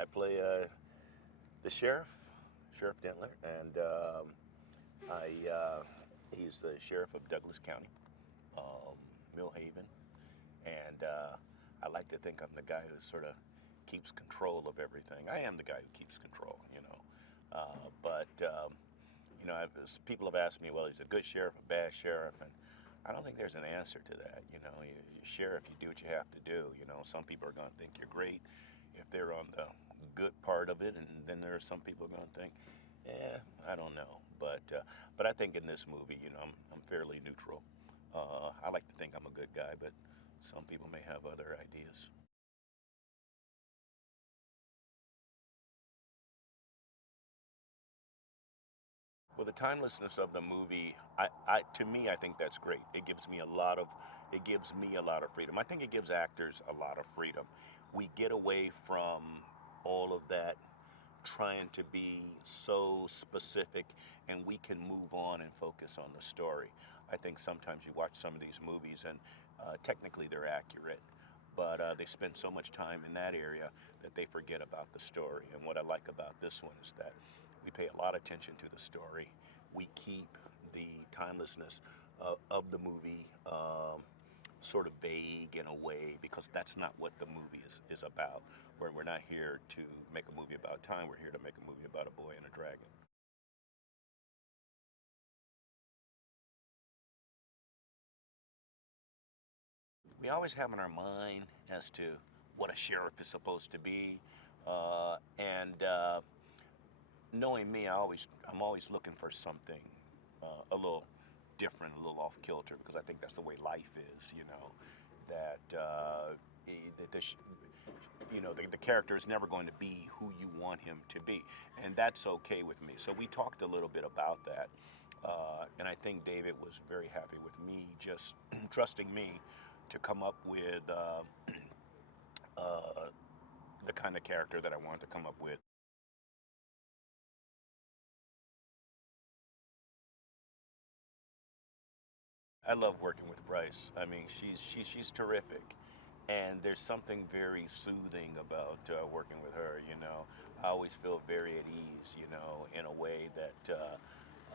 I play the sheriff, Sheriff Dentler, and he's the sheriff of Douglas County, um, Mill Haven, and I like to think I'm the guy who sort of keeps control of everything. I am the guy who keeps control, but people have asked me, well, he's a good sheriff, a bad sheriff, and I don't think there's an answer to that. You're sheriff, you do what you have to do. Some people are going to think you're great if they're on the good part of it, and then there are some people who are going to think, I don't know. But I think in this movie, I'm fairly neutral. I like to think I'm a good guy, but some people may have other ideas. Well, the timelessness of the movie, to me, I think that's great. It gives me a lot of freedom. I think it gives actors a lot of freedom. We get away from all of that trying to be so specific, and we can move on and focus on the story. I think sometimes you watch some of these movies, and technically they're accurate, but they spend so much time in that area that they forget about the story. And what I like about this one is that we pay a lot of attention to the story. We keep the timelessness of the movie sort of vague in a way, because that's not what the movie is about. We're not here to make a movie about time, we're here to make a movie about a boy and a dragon. We always have in our mind as to what a sheriff is supposed to be, and knowing me, I'm always looking for something a little different, a little off kilter, because I think that's the way life is. That that this, the character is never going to be who you want him to be, and that's okay with me. So we talked a little bit about that, and I think David was very happy with me just trusting me to come up with uh, the kind of character that I wanted to come up with. I love working with Bryce. I mean, she's terrific, and there's something very soothing about working with her. I always feel very at ease. In a way that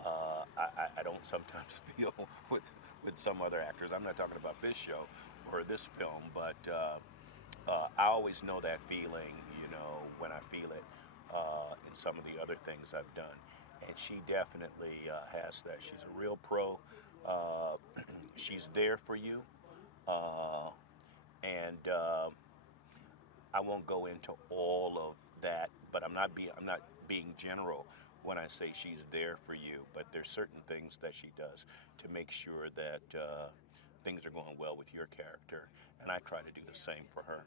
I don't sometimes feel with some other actors. I'm not talking about this show or this film, but I always know that feeling. When I feel it in some of the other things I've done, and she definitely has that. She's a real pro. Uh, she's there for you, uh, and I won't go into all of that. But I'm not being general when I say she's there for you. But there's certain things that she does to make sure that things are going well with your character, and I try to do the same for her.